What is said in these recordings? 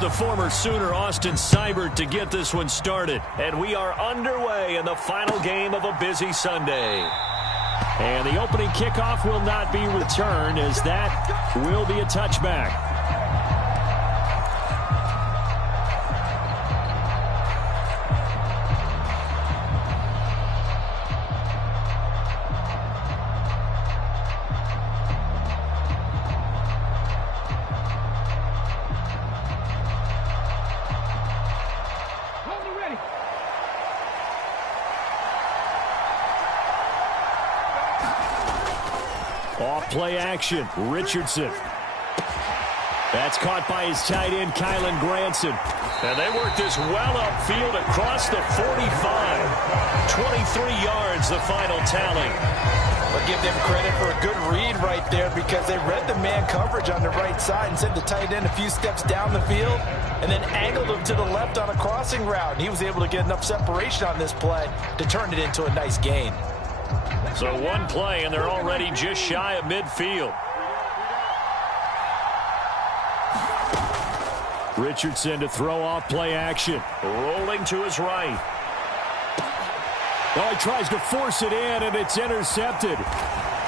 the former Sooner Austin Seibert to get this one started. And we are underway in the final game of a busy Sunday. And the opening kickoff will not be returned, as that will be a touchback. Play action. Richardson. That's caught by his tight end, Kylan Granson. And they work this well upfield across the 45. 23 yards, the final tally. I'll give them credit for a good read right there, because they read the man coverage on the right side and sent the tight end a few steps down the field and then angled him to the left on a crossing route. And he was able to get enough separation on this play to turn it into a nice gain. So one play, and they're already just shy of midfield. Richardson to throw off play action. Rolling to his right. Oh, he tries to force it in, and it's intercepted.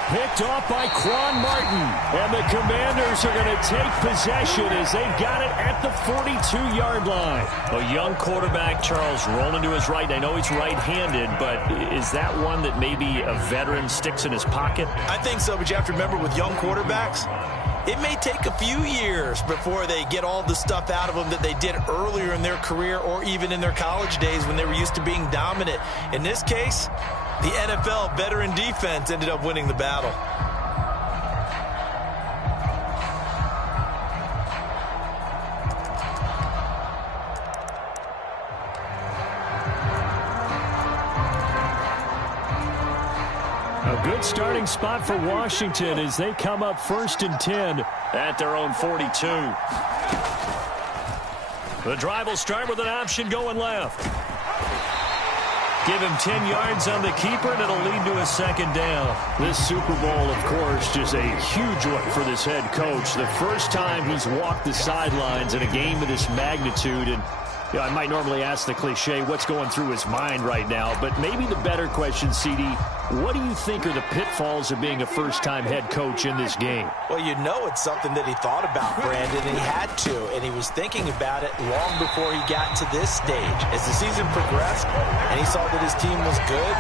Picked off by Quan Martin. And the Commanders are going to take possession as they've got it at the 42-yard line. A young quarterback, Charles, rolling to his right. I know he's right-handed, but is that one that maybe a veteran sticks in his pocket? I think so, but you have to remember, with young quarterbacks, it may take a few years before they get all the stuff out of them that they did earlier in their career or even in their college days when they were used to being dominant. In this case, the NFL veteran defense ended up winning the battle. A good starting spot for Washington as they come up 1st and 10 at their own 42. The drive will start with an option going left. Give him 10 yards on the keeper, and it'll lead to a second down. This Super Bowl, of course, just a huge one for this head coach. The first time he's walked the sidelines in a game of this magnitude. And you know, I might normally ask the cliche, what's going through his mind right now? But maybe the better question, CD, what do you think are the pitfalls of being a first-time head coach in this game? Well, you know it's something that he thought about, Brandon, and he had to. And he was thinking about it long before he got to this stage. As the season progressed and he saw that his team was good,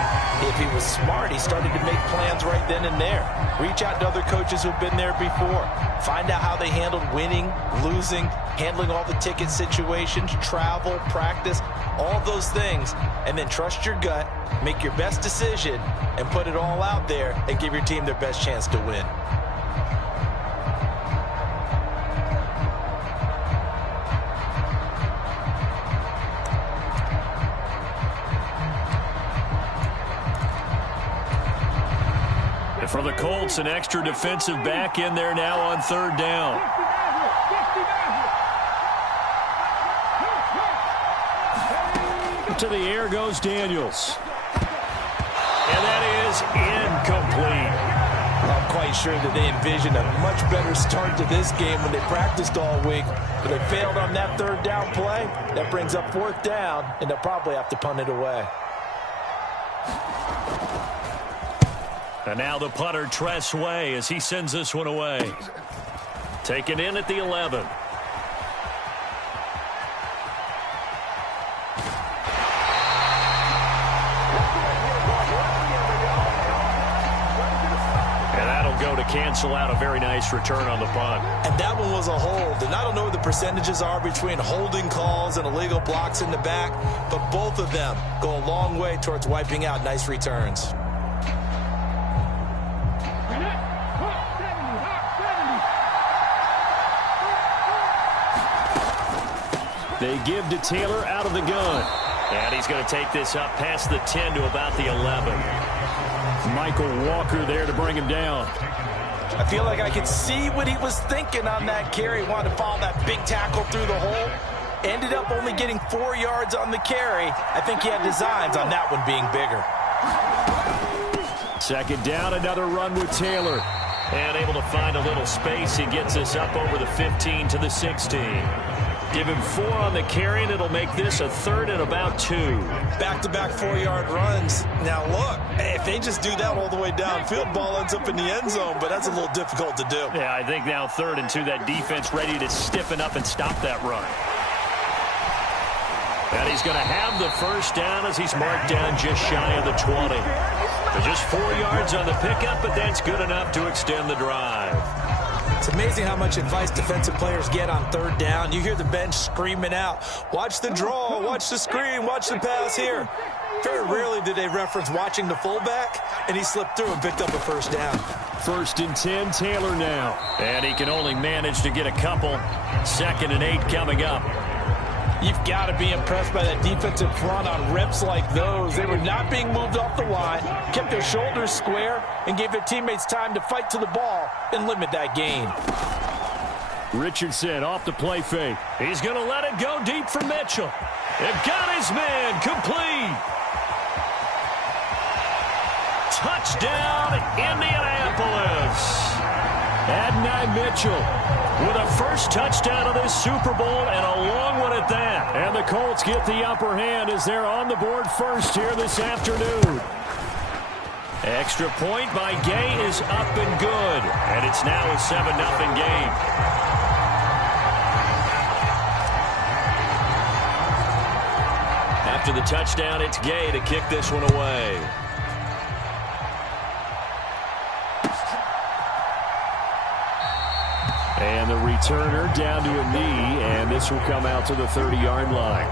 if he was smart, he started to make plans right then and there. Reach out to other coaches who've been there before. Find out how they handled winning, losing, handling all the ticket situations, travel, practice, all those things, and then trust your gut, make your best decision, and put it all out there and give your team their best chance to win. And for the Colts, an extra defensive back in there now on 3rd down. To the air goes Daniels. And that is incomplete. I'm quite sure that they envisioned a much better start to this game when they practiced all week. But they failed on that 3rd down play. That brings up 4th down, and they'll probably have to punt it away. And now the punter, Tress Way, as he sends this one away. Taken in at the 11. To cancel out a very nice return on the punt. And that one was a hold. And I don't know what the percentages are between holding calls and illegal blocks in the back, but both of them go a long way towards wiping out nice returns. They give to Taylor out of the gun. And he's going to take this up past the 10 to about the 11. Michael Walker there to bring him down. I feel like I could see what he was thinking on that carry. He wanted to follow that big tackle through the hole. Ended up only getting 4 yards on the carry. I think he had designs on that one being bigger. 2nd down, another run with Taylor. And able to find a little space. He gets us up over the 15 to the 16. Give him 4 on the carry, and it'll make this a 3rd and about 2. Back-to-back 4-yard runs. Now, look, if they just do that all the way downfield, ball ends up in the end zone, but that's a little difficult to do. Yeah, I think now 3rd and 2, that defense ready to stiffen up and stop that run. And he's going to have the first down as he's marked down just shy of the 20. So just 4 yards on the pickup, but that's good enough to extend the drive. It's amazing how much advice defensive players get on 3rd down. You hear the bench screaming out, watch the draw, watch the screen, watch the pass here. Very rarely do they reference watching the fullback, and he slipped through and picked up a first down. 1st and 10, Taylor now. And he can only manage to get a couple. 2nd and 8 coming up. You've got to be impressed by that defensive front on reps like those. They were not being moved off the line, kept their shoulders square, and gave their teammates time to fight to the ball and limit that gain. Richardson off the play fake. He's going to let it go deep for Mitchell. They've got his man complete. Touchdown, Indianapolis. Adonai Mitchell with a first touchdown of this Super Bowl, and a long one at that. And the Colts get the upper hand as they're on the board first here this afternoon. Extra point by Gay is up and good, and it's now a 7-0 game. After the touchdown, it's Gay to kick this one away. And the returner down to a knee, and this will come out to the 30-yard line.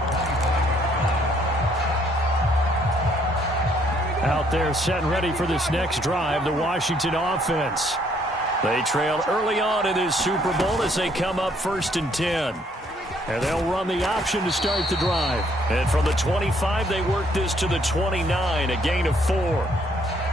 Out there set and ready for this next drive, the Washington offense. They trailed early on in this Super Bowl as they come up 1st and 10. And they'll run the option to start the drive. And from the 25, they work this to the 29, a gain of 4.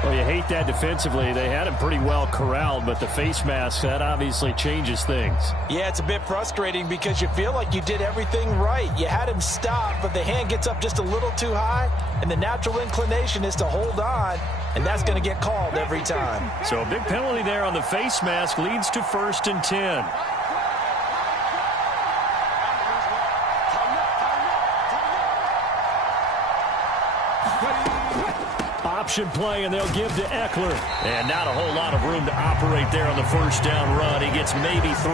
Well, you hate that defensively. They had him pretty well corralled, but the face mask, that obviously changes things. Yeah, it's a bit frustrating because you feel like you did everything right. You had him stop, but the hand gets up just a little too high, and the natural inclination is to hold on, and that's going to get called every time. So a big penalty there on the face mask leads to 1st and 10. Option play, and they'll give to Eckler. And not a whole lot of room to operate there on the first down run. He gets maybe 3.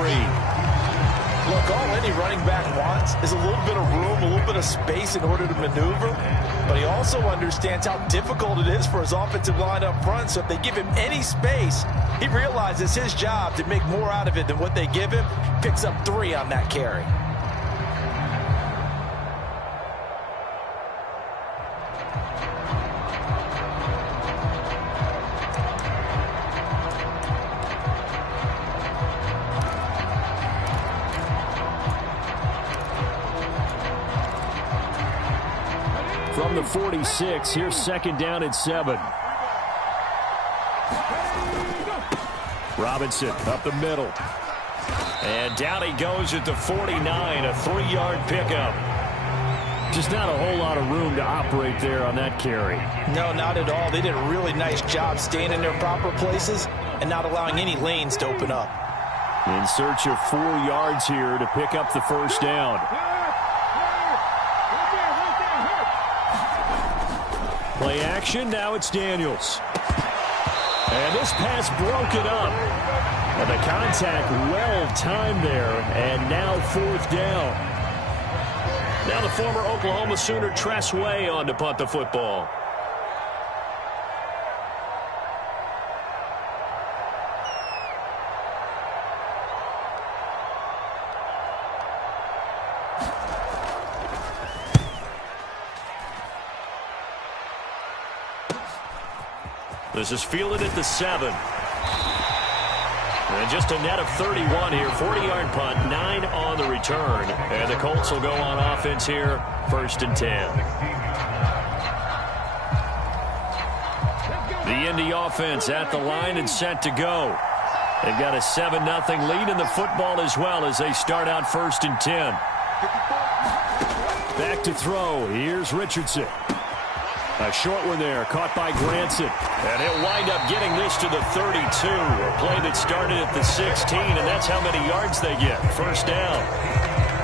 Look, all any running back wants is a little bit of room, a little bit of space in order to maneuver. But he also understands how difficult it is for his offensive line up front. So if they give him any space, he realizes his job to make more out of it than what they give him. Picks up 3 on that carry. From the 46, here's 2nd down and 7. Robinson up the middle. And down he goes at the 49, a 3-yard pickup. Just not a whole lot of room to operate there on that carry. No, not at all. They did a really nice job staying in their proper places and not allowing any lanes to open up. In search of 4 yards here to pick up the first down. Play action, now it's Daniels. And this pass broke it up. And the contact well timed there, and now 4th down. Now the former Oklahoma Sooner Tress Way on to punt the football. This is fielded at the 7. And just a net of 31 here. 40-yard punt, 9 on the return. And the Colts will go on offense here, 1st and 10. The Indy offense at the line and set to go. They've got a 7-0 lead in the football as well as they start out 1st and 10. Back to throw. Here's Richardson. A short one there, caught by Granson. And he'll wind up getting this to the 32. A play that started at the 16, and that's how many yards they get. First down.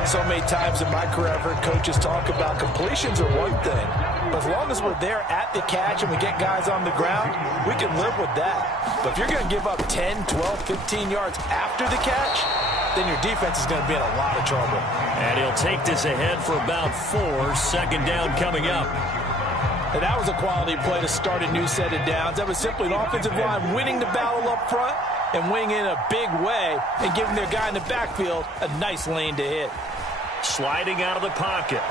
So many times in my career, I've heard coaches talk about completions are one thing, but as long as we're there at the catch and we get guys on the ground, we can live with that. But if you're going to give up 10, 12, 15 yards after the catch, then your defense is going to be in a lot of trouble. And he'll take this ahead for about 4. Second down coming up. And that was a quality play to start a new set of downs. That was simply an offensive line winning the battle up front and winning in a big way and giving their guy in the backfield a nice lane to hit. Sliding out of the pocket.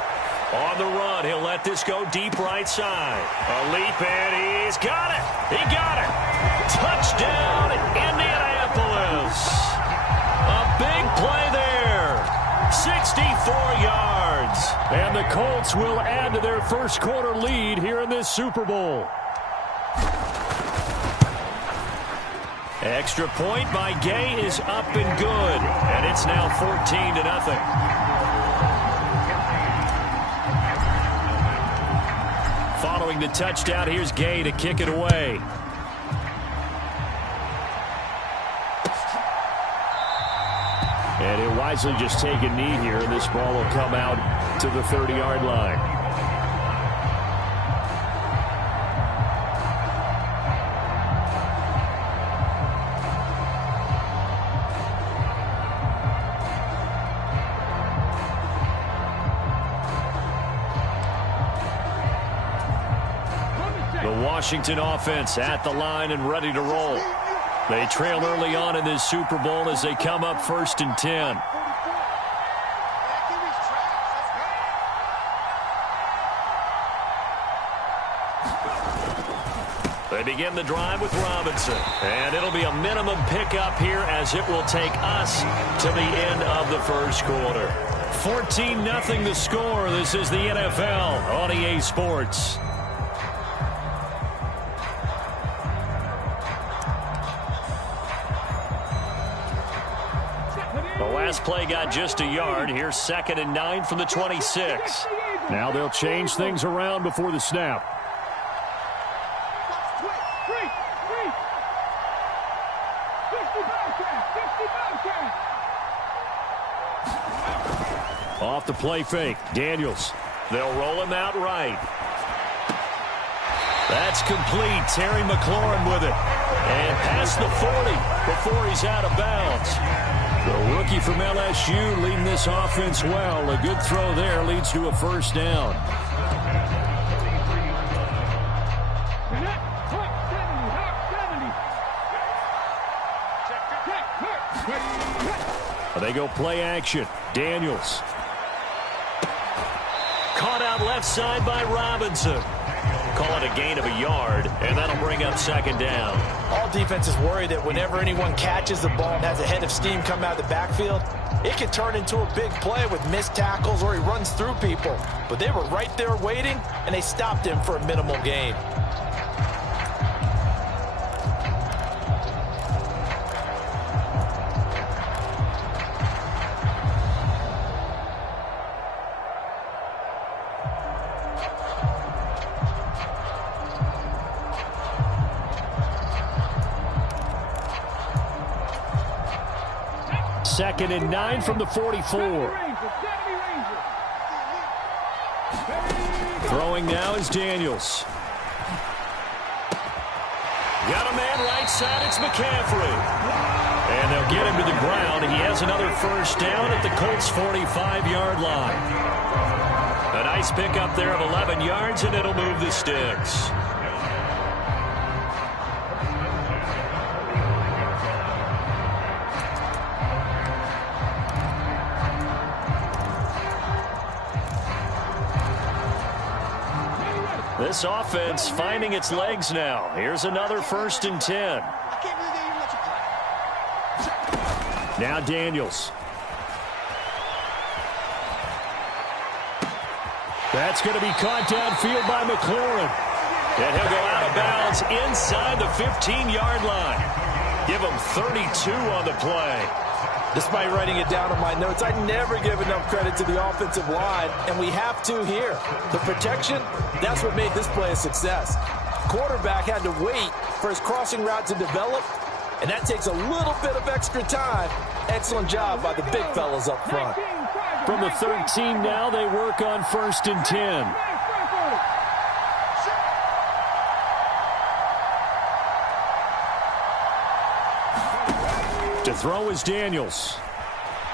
On the run, he'll let this go deep right side. A leap, and he's got it. He got it. Touchdown, Indianapolis. A big play there. 64 yards. And the Colts will add to their first quarter lead here in this Super Bowl. Extra point by Gay is up and good. And it's now 14-0. Following the touchdown, here's Gay to kick it away. And he'll wisely just take a knee here, and this ball will come out to the 30-yard line. The Washington offense at the line and ready to roll. They trail early on in this Super Bowl as they come up 1st and 10. They begin the drive with Robinson. And it'll be a minimum pickup here as it will take us to the end of the first quarter. 14-0 the score. This is the NFL on EA Sports. Last play got just a yard. Here's 2nd and 9 from the 26. Now they'll change things around before the snap. Off the play fake. Daniels. They'll roll him out right. That's complete. Terry McLaurin with it. And past the 40 before he's out of bounds. The rookie from LSU leading this offense well. A good throw there leads to a first down. They go play action. Daniels. Caught out left side by Robinson. Call it a gain of a yard, and that'll bring up 2nd down. All defenses worry that whenever anyone catches the ball and has a head of steam come out of the backfield, it can turn into a big play with missed tackles or he runs through people. But they were right there waiting, and they stopped him for a minimal gain. Second and 9 from the 44. Throwing now is Daniels. Got a man right side. It's McCaffrey. And they'll get him to the ground. He has another first down at the Colts' 45-yard line. A nice pickup there of 11 yards, and it'll move the sticks. This offense finding its legs now. Here's another 1st and 10. Now Daniels. That's going to be caught downfield by McLaurin. And he'll go out of bounds inside the 15-yard line. Give him 32 on the play. Despite writing it down on my notes, I never give enough credit to the offensive line, and we have to here. The protection, that's what made this play a success. Quarterback had to wait for his crossing route to develop, and that takes a little bit of extra time. Excellent job by the big fellas up front. From the 13 now, they work on 1st and 10. To throw is Daniels.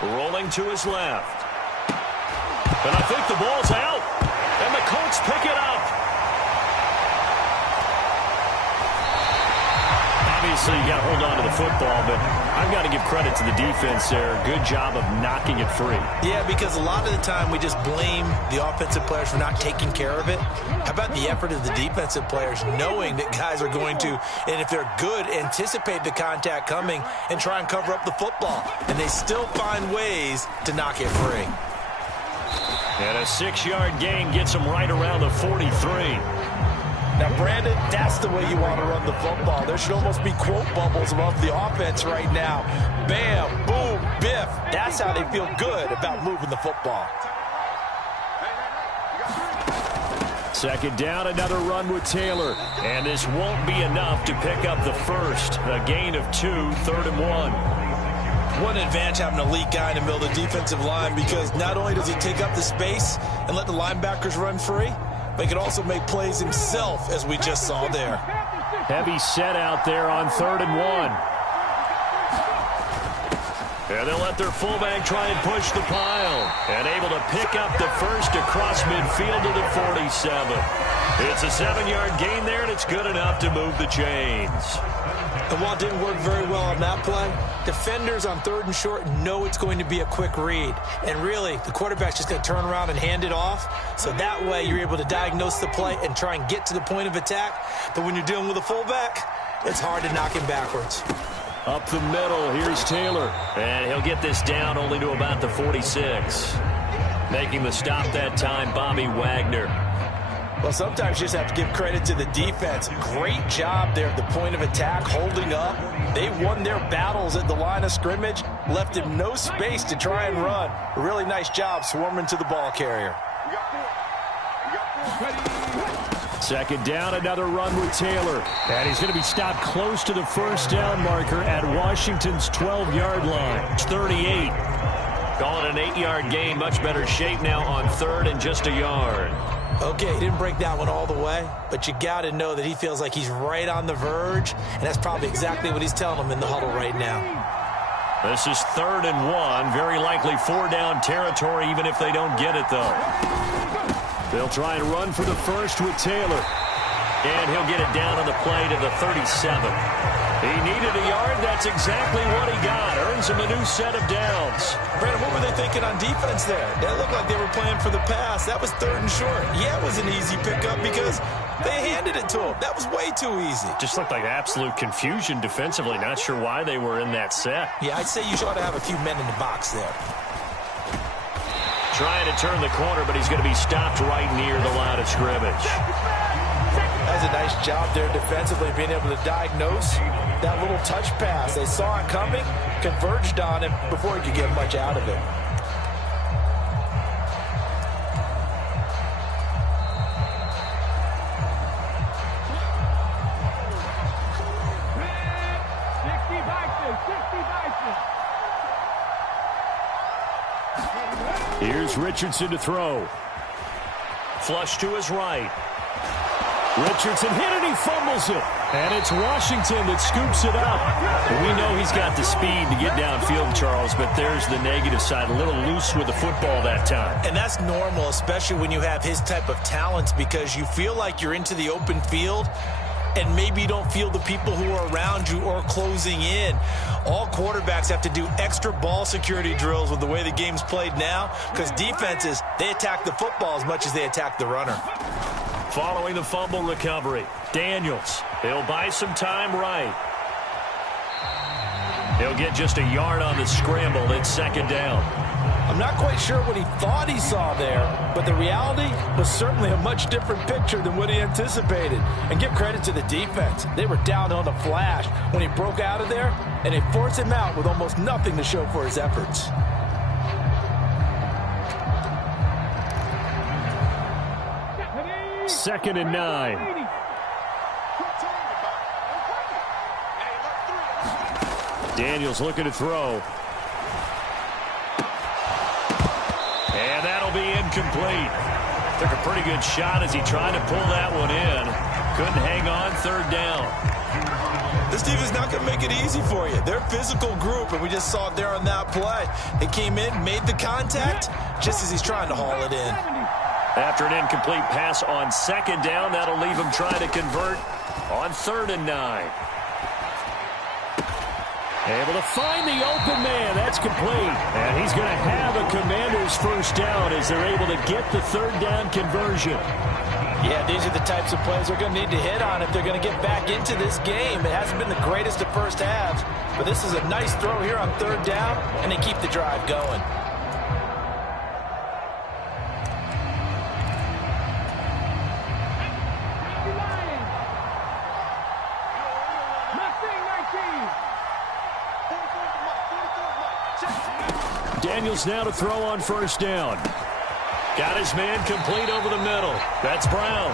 Rolling to his left. And I think the ball's out. And the Colts pick it up. Obviously, you got to hold on to the football, but I've got to give credit to the defense there. Good job of knocking it free. Yeah, because a lot of the time we just blame the offensive players for not taking care of it. How about the effort of the defensive players knowing that guys are going to, and if they're good, anticipate the contact coming and try and cover up the football. And they still find ways to knock it free. And a 6-yard gain gets them right around the 43. Now, Brandon, that's the way you want to run the football. There should almost be quote bubbles above the offense right now. Bam, boom, biff. That's how they feel good about moving the football. Second down, another run with Taylor. And this won't be enough to pick up the first. A gain of 2, 3rd and 1. What an advantage having an elite guy in the middle of the defensive line, because not only does he take up the space and let the linebackers run free, but he can also make plays himself, as we just saw there. Heavy set out there on 3rd and 1. And they'll let their fullback try and push the pile. And able to pick up the first across midfield to the 47. It's a 7-yard gain there, and it's good enough to move the chains. And while it didn't work very well on that play, defenders on 3rd and short know it's going to be a quick read. And really, the quarterback's just going to turn around and hand it off. So that way, you're able to diagnose the play and try and get to the point of attack. But when you're dealing with a fullback, it's hard to knock him backwards. Up the middle, here's Taylor. And he'll get this down only to about the 46. Making the stop that time, Bobby Wagner. Well, sometimes you just have to give credit to the defense. Great job there at the point of attack, holding up. They won their battles at the line of scrimmage, left him no space to try and run. A really nice job swarming to the ball carrier. Second down, another run with Taylor. And he's going to be stopped close to the 1st down marker at Washington's 12-yard line. It's 38. Call it an 8-yard gain. Much better shape now on 3rd and just a yard. Okay, he didn't break that one all the way, but you got to know that he feels like he's right on the verge, and that's probably exactly what he's telling them in the huddle right now. This is 3rd and 1. Very likely 4-down territory, even if they don't get it, though. They'll try and run for the first with Taylor. And he'll get it down on the play to the 37. He needed a yard. That's exactly what he got. Earns him a new set of downs. Brandon, what were they thinking on defense there? That looked like they were playing for the pass. That was 3rd and short. Yeah, it was an easy pickup because they handed it to him. That was way too easy. Just looked like absolute confusion defensively. Not sure why they were in that set. Yeah, I'd say you ought to have a few men in the box there. Trying to turn the corner, but he's going to be stopped right near the line of scrimmage. That's a nice job there defensively, being able to diagnose that little touch pass. They saw it coming, converged on him before he could get much out of it. Here's Richardson to throw. Flush to his right. Richardson hit it, he fumbles it. And it's Washington that scoops it up. We know he's got the speed to get downfield, Charles, but there's the negative side. A little loose with the football that time. And that's normal, especially when you have his type of talents, because you feel like you're into the open field and maybe you don't feel the people who are around you or closing in. All quarterbacks have to do extra ball security drills with the way the game's played now, because defenses, they attack the football as much as they attack the runner. Following the fumble recovery, Daniels. He'll buy some time right. He'll get just a yard on the scramble. It's 2nd down. I'm not quite sure what he thought he saw there, but the reality was certainly a much different picture than what he anticipated. And give credit to the defense. They were down on the flash when he broke out of there, and they forced him out with almost nothing to show for his efforts. Second and 9. Daniels looking to throw. incomplete. Took a pretty good shot as he tried to pull that one in. Couldn't hang on, third down. This defense is not going to make it easy for you. They're a physical group, and we just saw it there on that play. They came in, made the contact, just as he's trying to haul it in. After an incomplete pass on second down, that'll leave him trying to convert on 3rd and 9. Able to find the open man. That's complete. And he's going to have a Commanders first down as they're able to get the 3rd down conversion. Yeah, these are the types of plays they're going to need to hit on if they're going to get back into this game. It hasn't been the greatest of first halves, but this is a nice throw here on 3rd down, and they keep the drive going. Daniels now to throw on first down. Got his man complete over the middle. That's Brown.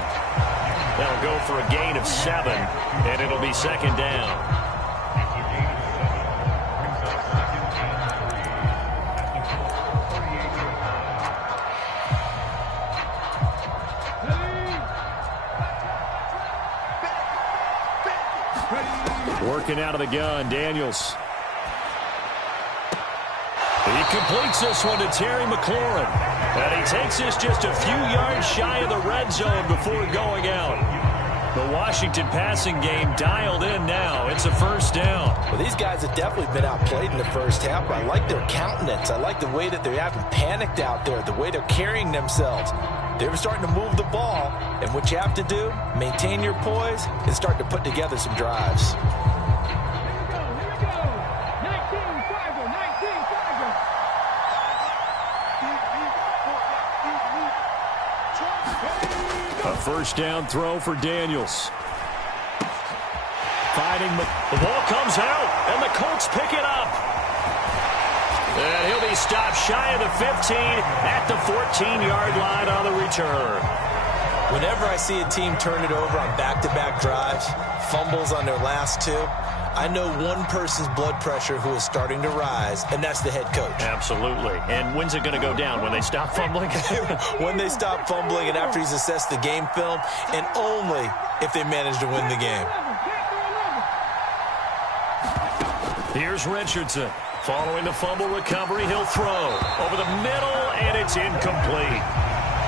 That'll go for a gain of 7, and it'll be 2nd down. Working out of the gun, Daniels. He completes this one to Terry McLaurin. And he takes this just a few yards shy of the red zone before going out. The Washington passing game dialed in now. It's a first down. Well, these guys have definitely been outplayed in the first half, but I like their countenance. I like the way that they haven't panicked out there, the way they're carrying themselves. They were starting to move the ball, and what you have to do, maintain your poise and start to put together some drives. A first down throw for Daniels. Fighting, the ball comes out, and the Colts pick it up. And he'll be stopped shy of the 15 at the 14-yard line on the return. Whenever I see a team turn it over on back-to-back drives, fumbles on their last two, I know one person's blood pressure who is starting to rise, and that's the head coach. Absolutely. And when's it going to go down? When they stop fumbling? When they stop fumbling and after he's assessed the game film, and only if they manage to win the game. Here's Richardson. Following the fumble recovery, he'll throw over the middle, and it's incomplete.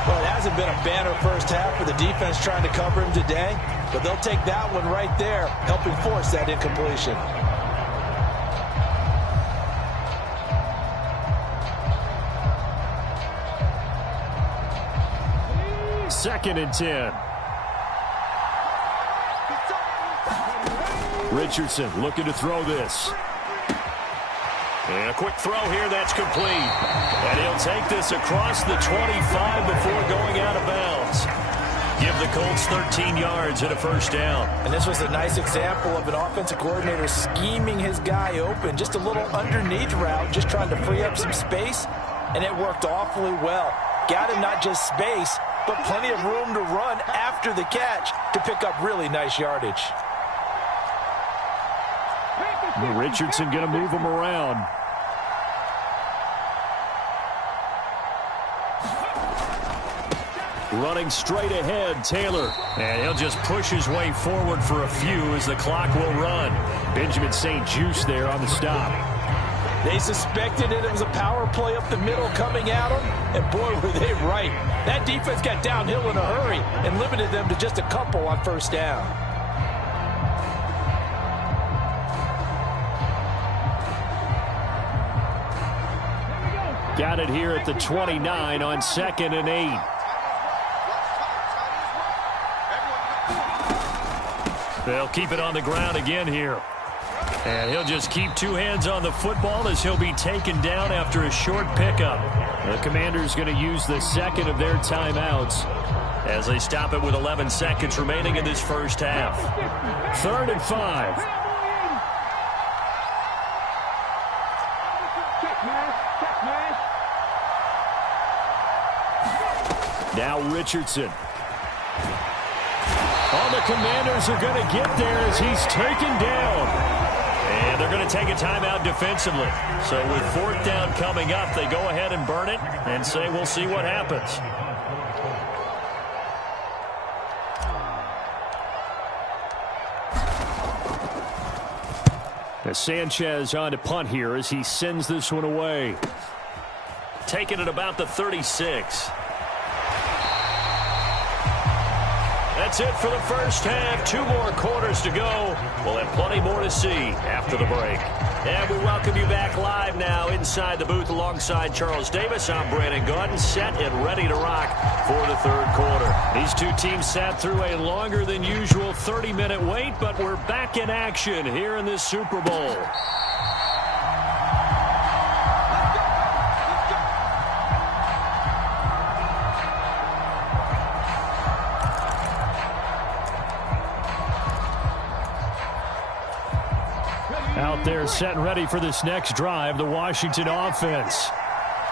Well, it hasn't been a banner first half for the defense trying to cover him today, but they'll take that one right there, helping force that incompletion. Second and 10. Richardson looking to throw this. And a quick throw here, that's complete. And he'll take this across the 25 before going out of bounds. Give the Colts 13 yards and a first down. And this was a nice example of an offensive coordinator scheming his guy open. Just a little underneath route, just trying to free up some space. And it worked awfully well. Got him not just space, but plenty of room to run after the catch to pick up really nice yardage. Richardson going to move him around. Running straight ahead, Taylor. And he'll just push his way forward for a few as the clock will run. Benjamin St. Juste there on the stop. They suspected it was a power play up the middle coming at them, and boy, were they right. That defense got downhill in a hurry and limited them to just a couple on first down. Got it here at the 29 on 2nd and 8. They'll keep it on the ground again here. And he'll just keep two hands on the football as he'll be taken down after a short pickup. The Commanders going to use the second of their timeouts as they stop it with 11 seconds remaining in this first half. 3rd and 5. Now Richardson. Oh, the Commanders are going to get there as he's taken down. And they're going to take a timeout defensively. So with fourth down coming up, they go ahead and burn it and say we'll see what happens. As Sanchez on to punt here as he sends this one away. Taking it about the 36. That's it for the first half. 2 more quarters to go. We'll have plenty more to see after the break. And we welcome you back live now inside the booth alongside Charles Davis. I'm Brandon Gaudin, set and ready to rock for the third quarter. These two teams sat through a longer than usual 30-minute wait, but we're back in action here in this Super Bowl. Out there set and ready for this next drive, the Washington offense.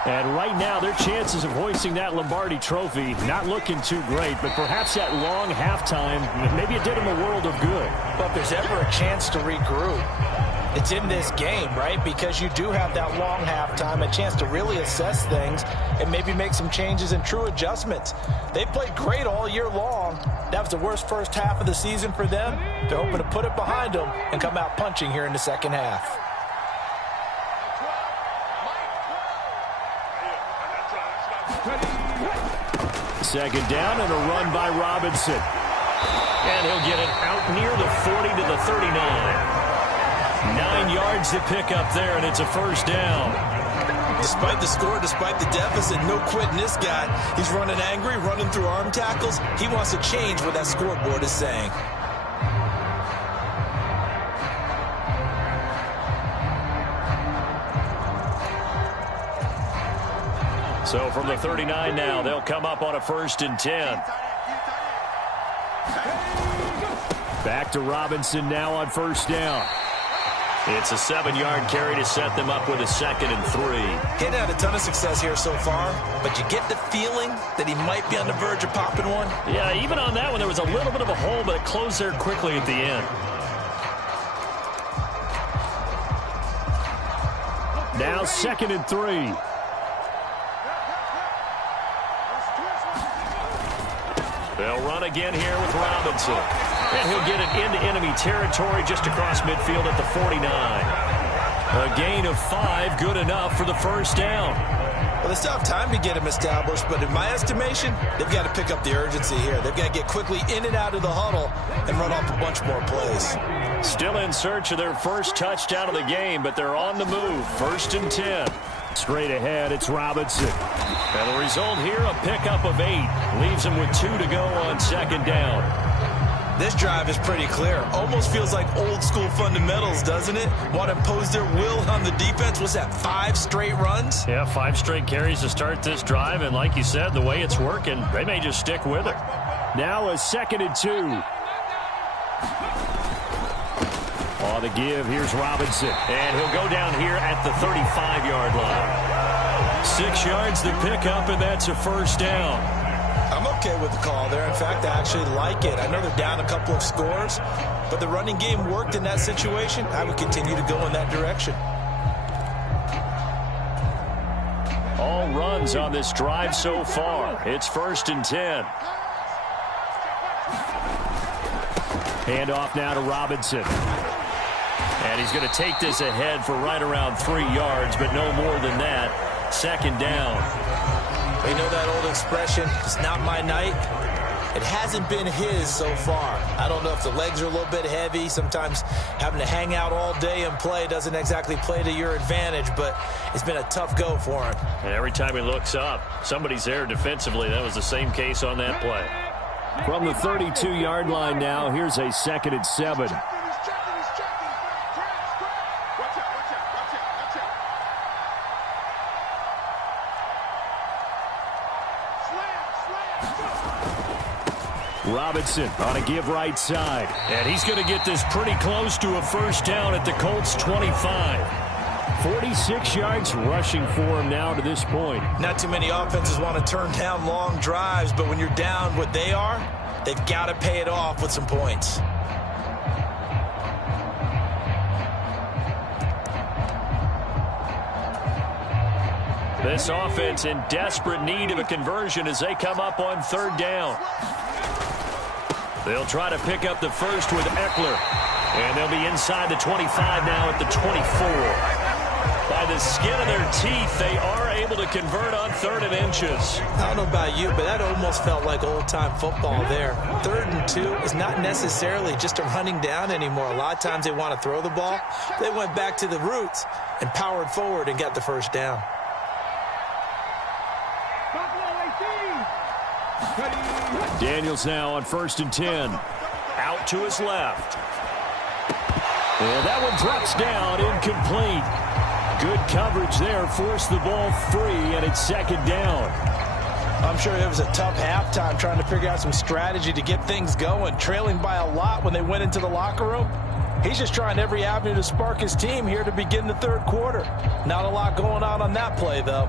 And right now, their chances of hoisting that Lombardi trophy not looking too great, but perhaps that long halftime, maybe it did them a world of good. But if there's ever a chance to regroup, it's in this game, right? Because you do have that long halftime, a chance to really assess things and maybe make some changes and true adjustments. They played great all year long. That was the worst first half of the season for them. They're hoping to put it behind them and come out punching here in the second half. Second down and a run by Robinson. And he'll get it out near the 40 to the 39. 9 yards to pick up there, and it's a first down. Despite the score, despite the deficit, no quitting this guy. He's running angry, running through arm tackles. He wants to change what that scoreboard is saying. So from the 39 now, they'll come up on a 1st and 10. Back to Robinson now on 1st down. It's a 7-yard carry to set them up with a 2nd and 3. Getting had a ton of success here so far, but you get the feeling that he might be on the verge of popping one. Yeah, even on that one, there was a little bit of a hole, but it closed there quickly at the end. Now 2nd and 3. They'll run again here with Robinson. And he'll get it into enemy territory just across midfield at the 49. A gain of 5, good enough for the first down. Well, they still have time to get him established, but in my estimation, they've got to pick up the urgency here. They've got to get quickly in and out of the huddle and run off a bunch more plays. Still in search of their first touchdown of the game, but they're on the move. 1st and 10. Straight ahead, it's Robinson. And the result here, a pickup of 8. Leaves them with 2 to go on 2nd down. This drive is pretty clear. Almost feels like old school fundamentals, doesn't it? Want to impose their will on the defense. What's that, 5 straight runs? Yeah, 5 straight carries to start this drive. And like you said, the way it's working, they may just stick with it. Now a 2nd and 2. On the give, here's Robinson. And he'll go down here at the 35-yard line. 6 yards to pick up, and that's a first down. I'm okay with the call there. In fact, I actually like it. I know they're down a couple of scores, but the running game worked in that situation. I would continue to go in that direction. All runs on this drive so far. It's 1st and 10. Handoff now to Robinson. And he's going to take this ahead for right around 3 yards, but no more than that. 2nd down. You know that old expression, it's not my night? It hasn't been his so far. I don't know if the legs are a little bit heavy. Sometimes having to hang out all day and play doesn't exactly play to your advantage, but it's been a tough go for him. And every time he looks up, somebody's there defensively. That was the same case on that play. From the 32-yard line now, here's a 2nd and 7. Robinson on a give right side. And he's going to get this pretty close to a first down at the Colts 25. 46 yards rushing for him now to this point. Not too many offenses want to turn down long drives, but when you're down what they are, they've got to pay it off with some points. This offense in desperate need of a conversion as they come up on third down. They'll try to pick up the first with Eckler. And they'll be inside the 25 now at the 24. By the skin of their teeth, they are able to convert on 3rd and inches. I don't know about you, but that almost felt like old-time football there. 3rd and 2 is not necessarily just a running down anymore. A lot of times they want to throw the ball. They went back to the roots and powered forward and got the first down. Daniels now on 1st and 10. Out to his left. And that one drops down, incomplete. Good coverage there, forced the ball free, and it's 2nd down. I'm sure it was a tough halftime trying to figure out some strategy to get things going, trailing by a lot when they went into the locker room. He's just trying every avenue to spark his team here to begin the 3rd quarter. Not a lot going on that play, though.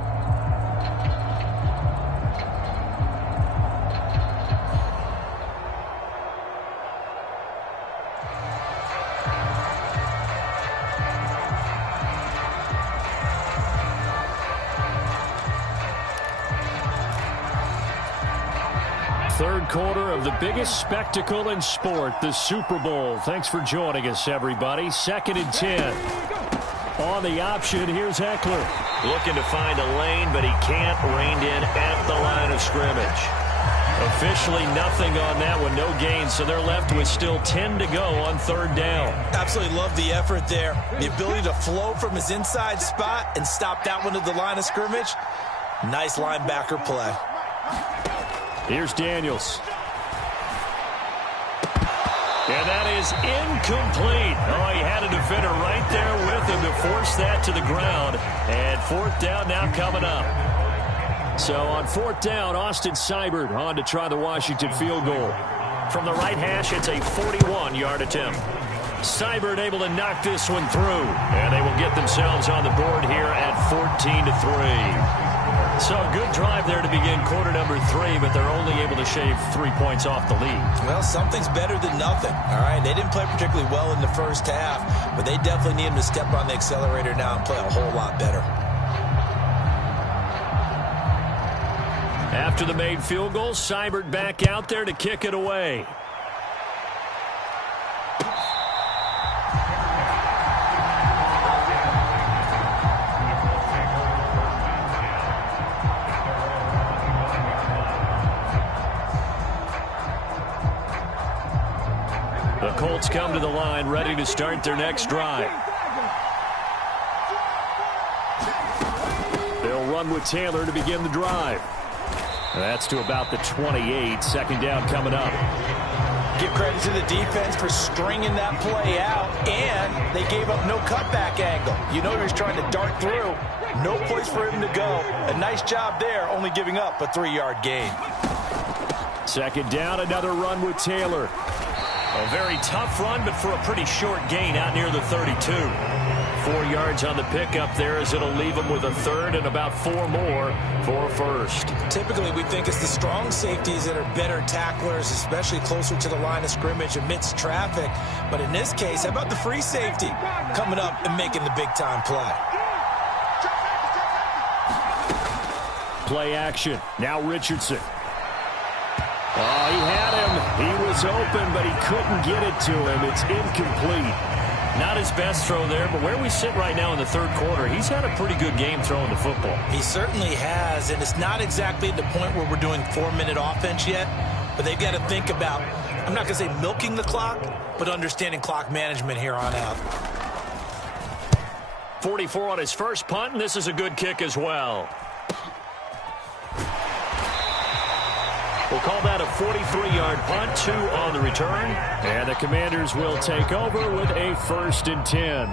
Third quarter of the biggest spectacle in sport, the Super Bowl. Thanks for joining us, everybody. 2nd and 10. On the option, here's Eckler. Looking to find a lane, but he can't. Reined in at the line of scrimmage. Officially nothing on that one, no gain, so they're left with still 10 to go on 3rd down. Absolutely love the effort there. The ability to flow from his inside spot and stop that one at the line of scrimmage. Nice linebacker play. Here's Daniels. And that is incomplete. Oh, he had a defender right there with him to force that to the ground. And 4th down now coming up. So on 4th down, Austin Seibert on to try the Washington field goal. From the right hash, it's a 41-yard attempt. Seibert able to knock this one through. And they will get themselves on the board here at 14-3. So a good drive there to begin quarter number 3, but they're only able to shave 3 points off the lead. Well, something's better than nothing, all right? They didn't play particularly well in the first half, but they definitely need him to step on the accelerator now and play a whole lot better. After the made field goal, Seibert back out there to kick it away. The Colts come to the line, ready to start their next drive. They'll run with Taylor to begin the drive. That's to about the 28. 2nd down coming up. Give credit to the defense for stringing that play out, and they gave up no cutback angle. You know he was trying to dart through. No place for him to go. A nice job there, only giving up a 3-yard gain. 2nd down, another run with Taylor. A very tough run, but for a pretty short gain out near the 32. 4 yards on the pickup there as it'll leave them with a 3rd and about 4 more for a 1st. Typically, we think it's the strong safeties that are better tacklers, especially closer to the line of scrimmage amidst traffic. But in this case, how about the free safety coming up and making the big-time play? Play action. Now Richardson. Oh, he had him. He was open, but he couldn't get it to him. It's incomplete. Not his best throw there, but where we sit right now in the 3rd quarter, he's had a pretty good game throwing the football. He certainly has, and it's not exactly at the point where we're doing 4-minute offense yet, but they've got to think about, I'm not going to say milking the clock, but understanding clock management here on out. 44 on his first punt, and this is a good kick as well. We'll call that a 43-yard punt, 2 on the return. And the Commanders will take over with a 1st and 10.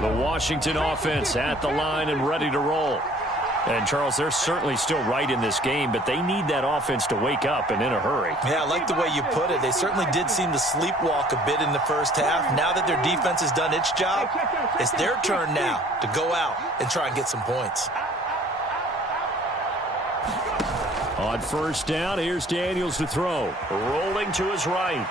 The Washington offense at the line and ready to roll. And, Charles, they're certainly still right in this game, but they need that offense to wake up and in a hurry. Yeah, I like the way you put it. They certainly did seem to sleepwalk a bit in the first half. Now that their defense has done its job, it's their turn now to go out and try and get some points. On 1st down, here's Daniels to throw. Rolling to his right.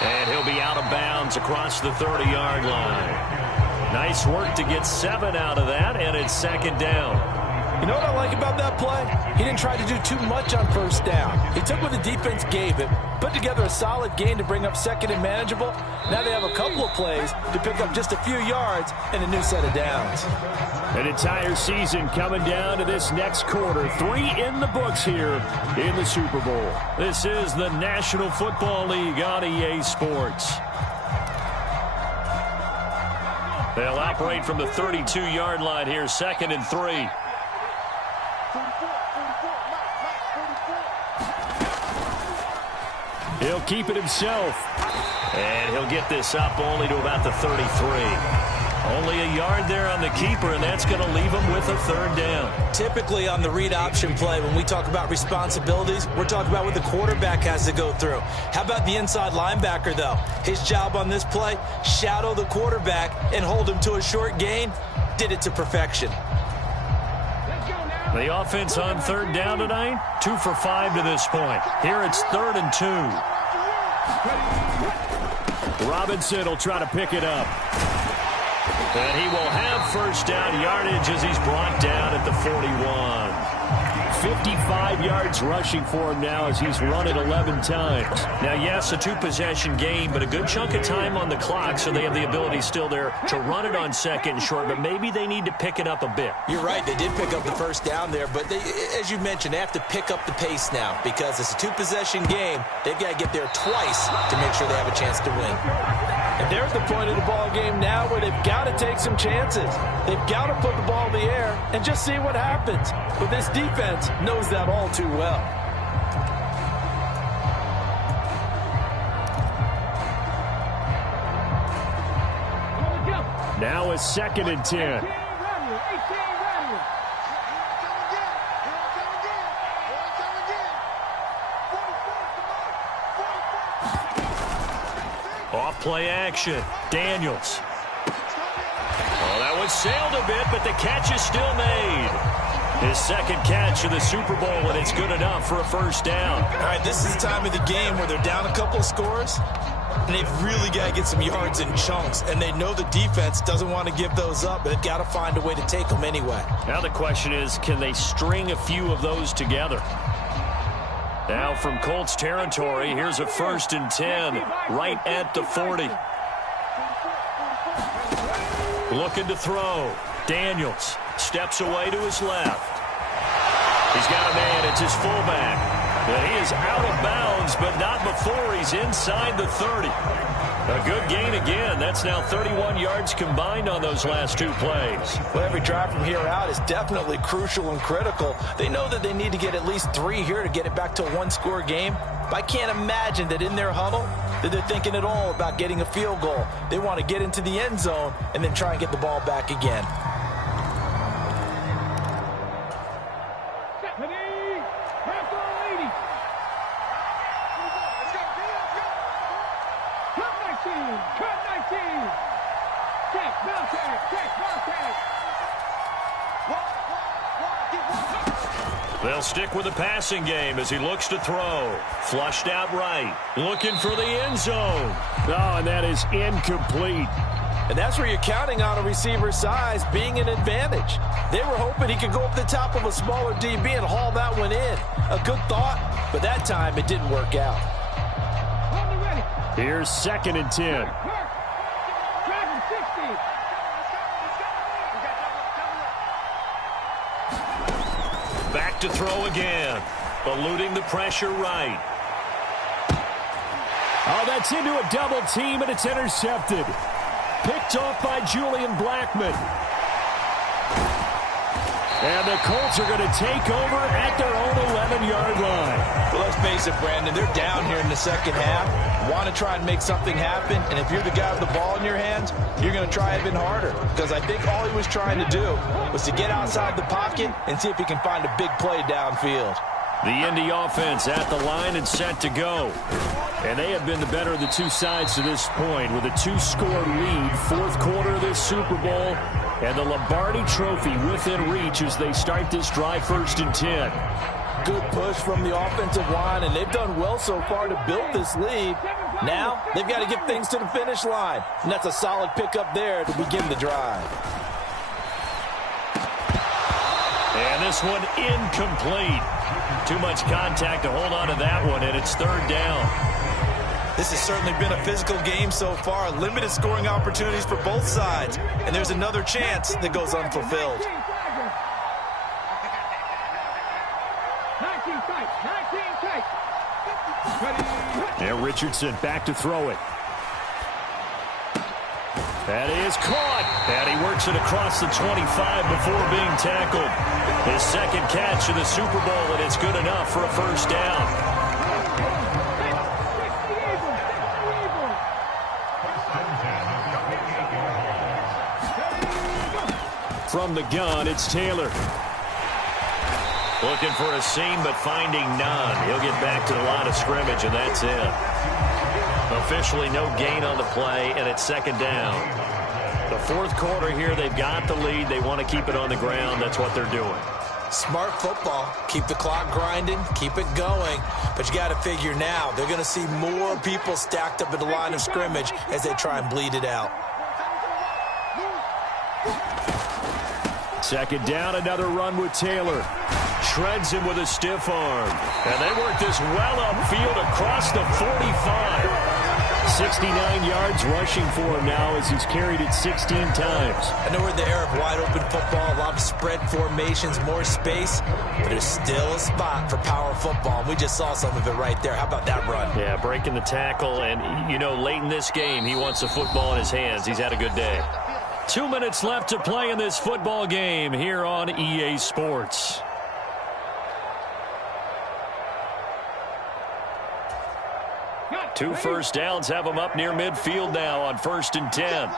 And he'll be out of bounds across the 30-yard line. Nice work to get 7 out of that, and it's second down. You know what I like about that play? He didn't try to do too much on first down. He took what the defense gave him, put together a solid gain to bring up second and manageable. Now they have a couple of plays to pick up just a few yards and a new set of downs. An entire season coming down to this next quarter. 3 in the books here in the Super Bowl. This is the National Football League on EA Sports. They'll operate from the 32-yard line here, 2nd and 3. He'll keep it himself. And he'll get this up only to about the 33. Only a yard there on the keeper, and that's going to leave him with a 3rd down. Typically on the read option play, when we talk about responsibilities, we're talking about what the quarterback has to go through. How about the inside linebacker, though? His job on this play, shadow the quarterback and hold him to a short gain. Did it to perfection. The offense on 3rd down tonight, 2 for 5 to this point. Here it's 3rd and 2. Robinson will try to pick it up. And he will have 1st down yardage as he's brought down at the 41. 55 yards rushing for him now as he's run it 11 times. Now, yes, a 2-possession game, but a good chunk of time on the clock, so they have the ability still there to run it on 2nd and short, but maybe they need to pick it up a bit. You're right. They did pick up the 1st down there, but they, as you mentioned, they have to pick up the pace now because it's a 2-possession game. They've got to get there twice to make sure they have a chance to win. And there's the point of the ball game now where they've got to take some chances. They've got to put the ball in the air and just see what happens. But this defense knows that all too well. Now it's 2nd and 10. Off play action. Daniels. Oh, that one sailed a bit, but the catch is still made. His 2nd catch of the Super Bowl, and it's good enough for a 1st down. All right, this is the time of the game where they're down a couple of scores, and they've really got to get some yards in chunks, and they know the defense doesn't want to give those up, but they've got to find a way to take them anyway. Now the question is, can they string a few of those together? Now from Colts territory, here's a 1st and 10 right at the 40. Looking to throw. Daniels steps away to his left. He's got a man. It's his fullback. And he is out of bounds, but not before he's inside the 30. A good gain again. That's now 31 yards combined on those last 2 plays. Well, every drive from here out is definitely crucial and critical. They know that they need to get at least 3 here to get it back to a 1-score game. But I can't imagine that in their huddle that they're thinking at all about getting a field goal. They want to get into the end zone and then try and get the ball back again. They'll stick with the passing game as he looks to throw. Flushed out right. Looking for the end zone. Oh, and that is incomplete. And that's where you're counting on a receiver's size being an advantage. They were hoping he could go up the top of a smaller DB and haul that one in. A good thought, but that time it didn't work out. Here's 2nd and 10. Back to throw again. Eluding the pressure right. Oh, that's into a double team, and it's intercepted. Picked off by Julian Blackmon. And the Colts are going to take over at their own 11-yard line. Well, let's face it, Brandon. They're down here in the second half. Want to try and make something happen. And if you're the guy with the ball in your hands, you're going to try even harder. Because I think all he was trying to do was to get outside the pocket and see if he can find a big play downfield. The Indy offense at the line and set to go. And they have been the better of the 2 sides to this point with a 2-score lead. 4th quarter of this Super Bowl. And the Lombardi Trophy within reach as they start this drive 1st and 10. good push from the offensive line, and they've done well so far to build this lead. Now, they've got to get things to the finish line, and that's a solid pickup there to begin the drive. And this one incomplete. Too much contact to hold on to that one, and it's third down. This has certainly been a physical game so far. Limited scoring opportunities for both sides, and there's another chance that goes unfulfilled. And Richardson back to throw it. That is caught. And he works it across the 25 before being tackled. His second catch of the Super Bowl, and it's good enough for a first down. From the gun, it's Taylor. Looking for a seam, but finding none. He'll get back to the line of scrimmage, and that's it. Officially no gain on the play, and it's second down. The fourth quarter here, they've got the lead. They want to keep it on the ground. That's what they're doing. Smart football. Keep the clock grinding. Keep it going. But you got to figure now, they're going to see more people stacked up at the line of scrimmage as they try and bleed it out. Second down, another run with Taylor. Shreds him with a stiff arm. And they work this well upfield across the 45. 69 yards rushing for him now as he's carried it 16 times. I know we're in the era of wide-open football, a lot of spread formations, more space, but there's still a spot for power football, and we just saw some of it right there. How about that run? Yeah, breaking the tackle, and, you know, late in this game, he wants the football in his hands. He's had a good day. 2 minutes left to play in this football game here on EA Sports. Two first downs have them up near midfield now on 1st and 10.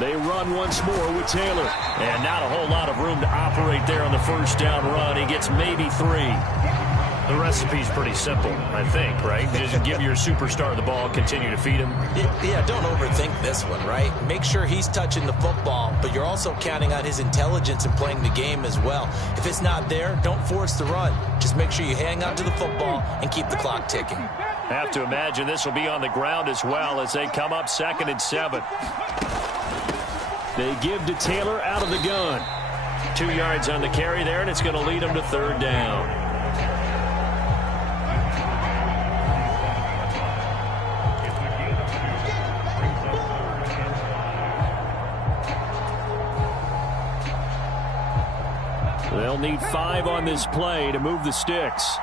They run once more with Taylor. And not a whole lot of room to operate there on the first down run. He gets maybe 3. The recipe's pretty simple, I think, right? Just give your superstar the ball, continue to feed him. Yeah, don't overthink this one, right? Make sure he's touching the football, but you're also counting on his intelligence and playing the game as well. If it's not there, don't force the run. Just make sure you hang on to the football and keep the clock ticking. Have to imagine this will be on the ground as well as they come up 2nd and 7. They give to Taylor out of the gun. 2 yards on the carry there, and it's going to lead them to third down. They'll need 5 on this play to move the sticks.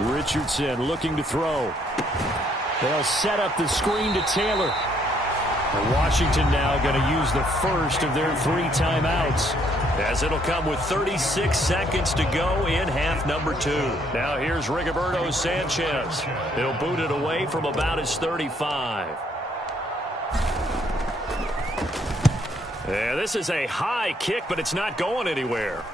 Richardson looking to throw. They'll set up the screen to Taylor. And Washington now going to use the first of their 3 timeouts, as it'll come with 36 seconds to go in half number 2. Now here's Rigoberto Sanchez. He'll boot it away from about his 35. Yeah, this is a high kick, but it's not going anywhere.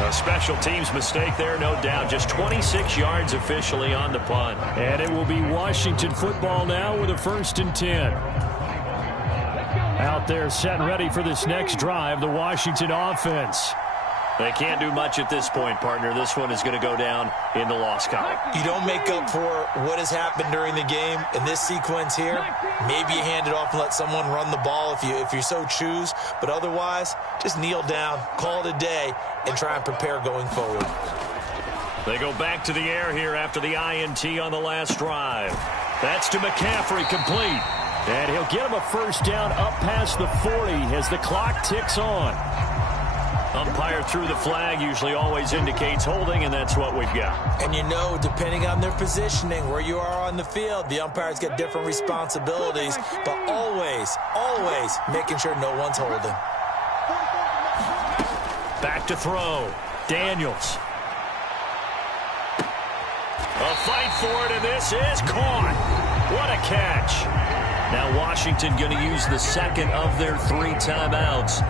A special teams mistake there, no doubt. Just 26 yards officially on the punt. And it will be Washington football now with a 1st and 10. Out there set and ready for this next drive, the Washington offense. They can't do much at this point, partner. This one is going to go down in the loss column. You don't make up for what has happened during the game in this sequence here. Maybe you hand it off and let someone run the ball if you so choose. But otherwise, just kneel down, call it a day, and try and prepare going forward. They go back to the air here after the INT on the last drive. That's to McCaffrey, complete. And he'll get him a first down up past the 40 as the clock ticks on. Umpire threw the flag, usually always indicates holding, and that's what we've got. And you know, depending on their positioning, where you are on the field, the umpires get different responsibilities, but always making sure no one's holding. Back to throw. Daniels. A fight for it, and this is caught. What a catch. Now Washington going to use the second of their 3 timeouts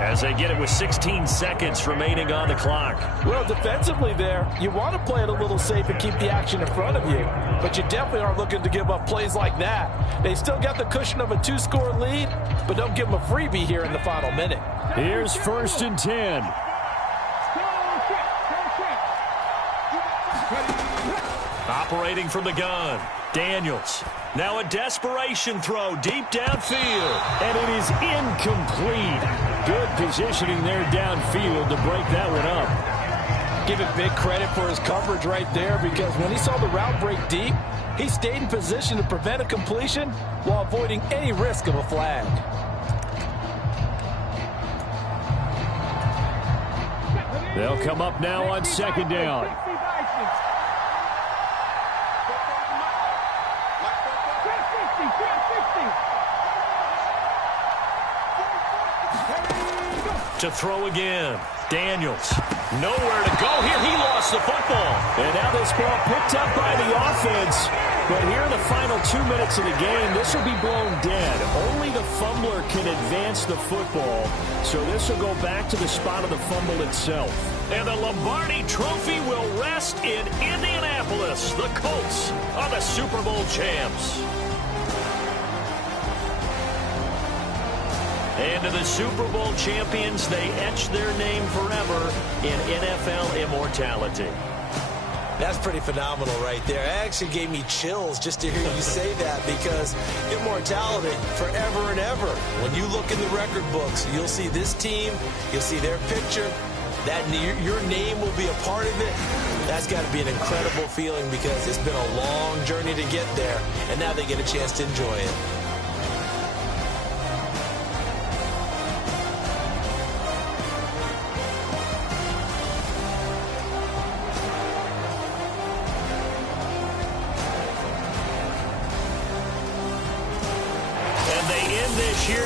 As they get it with 16 seconds remaining on the clock. Well, defensively there, you want to play it a little safe and keep the action in front of you. But you definitely aren't looking to give up plays like that. They still got the cushion of a 2-score lead, but don't give them a freebie here in the final minute. Here's 1st and 10. Operating from the gun, Daniels. Now a desperation throw deep downfield. And it is incomplete. Good positioning there downfield to break that one up. Give it big credit for his coverage right there, because when he saw the route break deep, he stayed in position to prevent a completion while avoiding any risk of a flag. They'll come up now on 2nd down. To throw again. Daniels. Nowhere to go here. He lost the football. And now this ball picked up by the offense. But here in the final 2 minutes of the game, this will be blown dead. Only the fumbler can advance the football. So this will go back to the spot of the fumble itself. And the Lombardi Trophy will rest in Indianapolis. The Colts are the Super Bowl champs. And to the Super Bowl champions, they etch their name forever in NFL immortality. That's pretty phenomenal right there. It actually gave me chills just to hear you say that, because immortality forever and ever. When you look in the record books, you'll see this team, you'll see their picture, that your name will be a part of it. That's got to be an incredible feeling, because it's been a long journey to get there, and now they get a chance to enjoy it.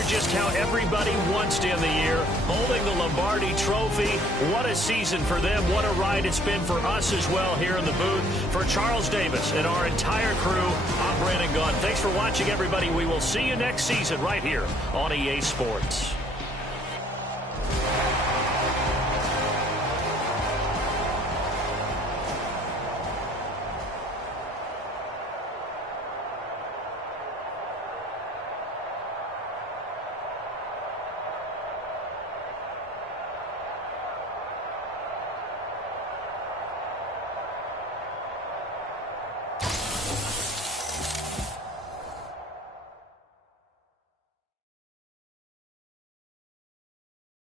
Just how everybody wants to end the year, holding the Lombardi Trophy. What a season for them. What a ride it's been for us as well here in the booth. For Charles Davis and our entire crew, I'm Brandon Gunn. Thanks for watching, everybody. We will see you next season right here on EA Sports.